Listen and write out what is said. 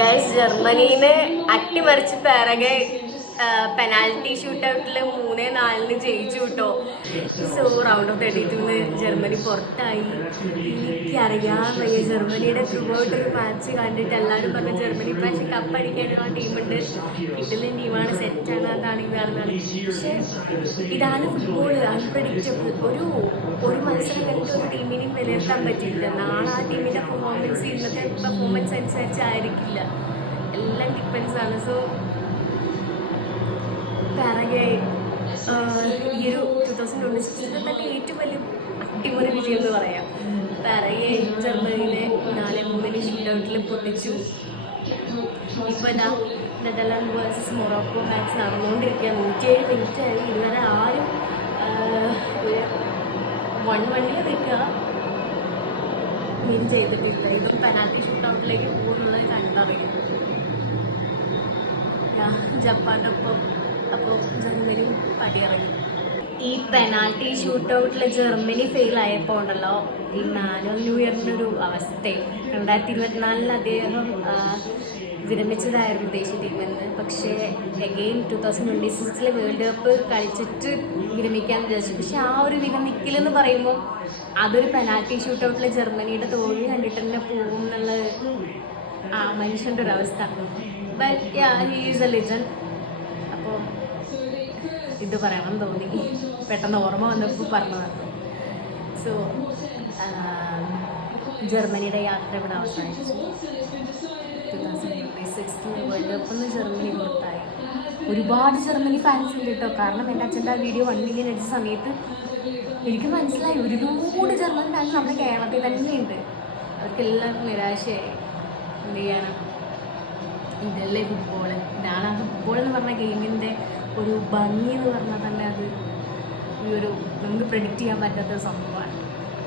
Guys, ജർമ്മനീനെ അട്ടിമറിച്ച് പിറകെ penalty ഷൂട്ടൗട്ടിൽ 3-4 ജയിച്ചു കിട്ടോ. സോ റൗണ്ട് ഓഫ് 32 ജർമ്മനി പുറത്തായി. എനിക്കറിയാൻ വയ്യ. ജർമ്മനിയുടെ ത്രൂ ഔട്ട് ഒരു മാച്ച് കണ്ടിട്ട് എല്ലാവരും പറഞ്ഞു ജർമ്മനി പ്രാവശ്യം കപ്പടിക്കാനുള്ള ടീമുണ്ട്, കിട്ടുന്ന ടീമാണ്, സെറ്റാണ്, അതാണ് ഇതാണെന്നാണ്. പക്ഷേ ഇതാണ് ഫുട്ബോൾ, അൺപ്രഡിക്റ്റബിൾ. ഒരു മത്സരം കണ്ടിട്ട് ഒരു ടീമിനെയും വിലയിരുത്താൻ പറ്റില്ല. നാളെ ആ ടീമിൻ്റെ പെർഫോമൻസ് ഇന്നത്തെ പെർഫോമൻസ് അനുസരിച്ചായിരിക്കില്ല, എല്ലാം ഡിപ്പെൻസ് ആണ്. സോ പിറകെ ഈ ഒരു 2026 തന്നെ ഏറ്റവും വലിയ അടിപൊളി വിജയം എന്ന് പറയാം. പിറകെ ജർമ്മനിയിലെ 4-3 ഷൂട്ടൗട്ടിൽ പൊട്ടിച്ചു. ഇപ്പോൾ ഇതാ നെതർലാൻഡ് വേഴ്സസ് മൊറോക്കോ മാച്ച് നടന്നുകൊണ്ടിരിക്കുക. 107 മിനിറ്റായി. ഇതുവരെ ആരും 1-1 നിൽക്കുക വിൻ ചെയ്തിട്ടില്ല. ഇതും പെനാൽറ്റി ഷൂട്ടൗട്ടിലേക്ക് പോകുന്നുള്ളത് കണ്ടറിയാം. ജപ്പാൻ്റെ ഒപ്പം അപ്പോൾ ജർമ്മനി പടിയിറങ്ങി. ഈ പെനാൽറ്റി ഷൂട്ടൗട്ടിൽ ജർമ്മനി ഫെയിൽ ആയപ്പോൾ ഉണ്ടല്ലോ, ഈ മാനുവൽ ന്യൂയറിൻ്റെ ഒരു അവസ്ഥയും. 2024 അദ്ദേഹം വിരമിച്ചതായിരുന്നു ദേശീയ ടീമിൽ നിന്ന്. പക്ഷേ അഗെയിൻ 2026 വേൾഡ് കപ്പ് കളിച്ചിട്ട് വിരമിക്കാമെന്ന് വിചാരിച്ചു. പക്ഷെ ആ ഒരു വിരമിക്കലെന്ന് പറയുമ്പോൾ അതൊരു പെനാൽറ്റി ഷൂട്ടൗട്ടിൽ ജർമ്മനിയുടെ തോൽവി കണ്ടിട്ട് തന്നെ പോകും എന്നുള്ളത് ആ മനുഷ്യൻ്റെ ഒരു അവസ്ഥ. But he is A legend. അപ്പോൾ ഇത് പറയണം തോന്നി, പെട്ടെന്ന് ഓർമ്മ വന്നപ്പോൾ പറഞ്ഞതാണ്. സോ ജർമ്മനിയുടെ യാത്ര ഇവിടെ അവസാനിച്ചു. 2026 വേൾഡ് കപ്പിൽ നിന്ന് ജർമ്മനി പുറത്തായി. ഒരുപാട് ജർമ്മനി ഫാൻസ് ഉണ്ട് കേട്ടോ. കാരണം എൻ്റെ അച്ഛൻ്റെ ആ വീഡിയോ 1 മില്യൺ അടിച്ച സമയത്ത് എനിക്ക് മനസ്സിലായി ഒരുപാട് ജർമ്മൻ ഫാൻസ് നമ്മുടെ കേരളത്തിൽ തന്നെയുണ്ട്. അവർക്കെല്ലാം നിരാശയായി. എന്ത് ചെയ്യാനാണ്, ഇതല്ലേ ഫുട്ബോൾ. ഇതാണ് ആ ഫുട്ബോൾ എന്ന് പറഞ്ഞ ഗെയിമിൻ്റെ ഒരു ഭംഗി എന്ന് പറഞ്ഞാൽ തന്നെ അത് ഈ ഒരു നമുക്ക് പ്രെഡിക്റ്റ് ചെയ്യാൻ പറ്റാത്ത സംഭവമാണ്.